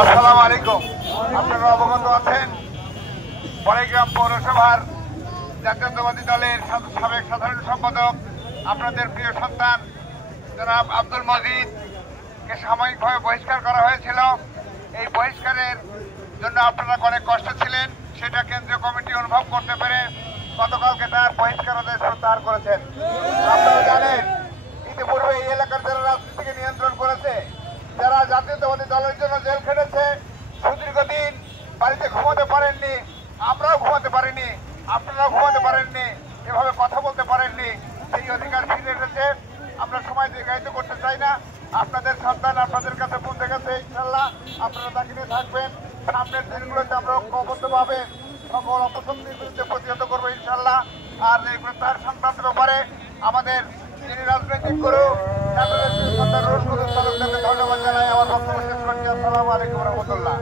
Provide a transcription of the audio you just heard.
আসসালামু আলাইকুম। আপনারা অবগত আছেন বড়াইগ্রাম পৌরসভার জাতীয়তাবাদী দলের সাবেক সাধারণ সম্পাদক আপনাদের প্রিয় সন্তান জনাব আব্দুল মজিদকে সাময়িকভাবে বহিষ্কার করা হয়েছিল। এই বহিষ্কারের জন্য আপনারা অনেক কষ্ট ছিলেন, সেটা কেন্দ্রীয় কমিটি অনুভব করতে পেরে গতকালকে তার বহিষ্কার আদেশ প্রত্যাহার করেছেন। আপনারা জানেন ইতিপূর্বে এই এলাকার যারা রাজনীতিকে নিয়ন্ত্রণ করেছে, যারা জাতীয়তাবাদী দলের জন্য জেল খেটেছে, সুদীর্ঘদিন বাড়িতে ঘুমাতে পারেননি, আমরাও ঘুমাতে পারিনি, আপনারাও ঘুমাতে পারেননি, এভাবে কথা বলতে পারেননি, সেই অধিকার ফিরে এসেছে। আমরা সময় দীর্ঘায়িত করতে চাই না। আপনাদের সন্তান আপনাদের কাছে পৌঁছে গেছে, ইনশাল্লাহ আপনারা তাকে নিয়ে থাকবেন। সামনের দিনগুলোতে আমরা ঐক্যবদ্ধভাবে সকল অপশক্তির বিরুদ্ধে প্রতিহত করবো ইনশাল্লাহ। আর এই প্রত্যাহার সংক্রান্ত ব্যাপারে আমাদের যিনি রাজনৈতিক গুরু ধন্যবাদ জানাই। আমার বক্তব্য শেষ করছি। আসসালামু আলাইকুম রহমতুল্লাহ।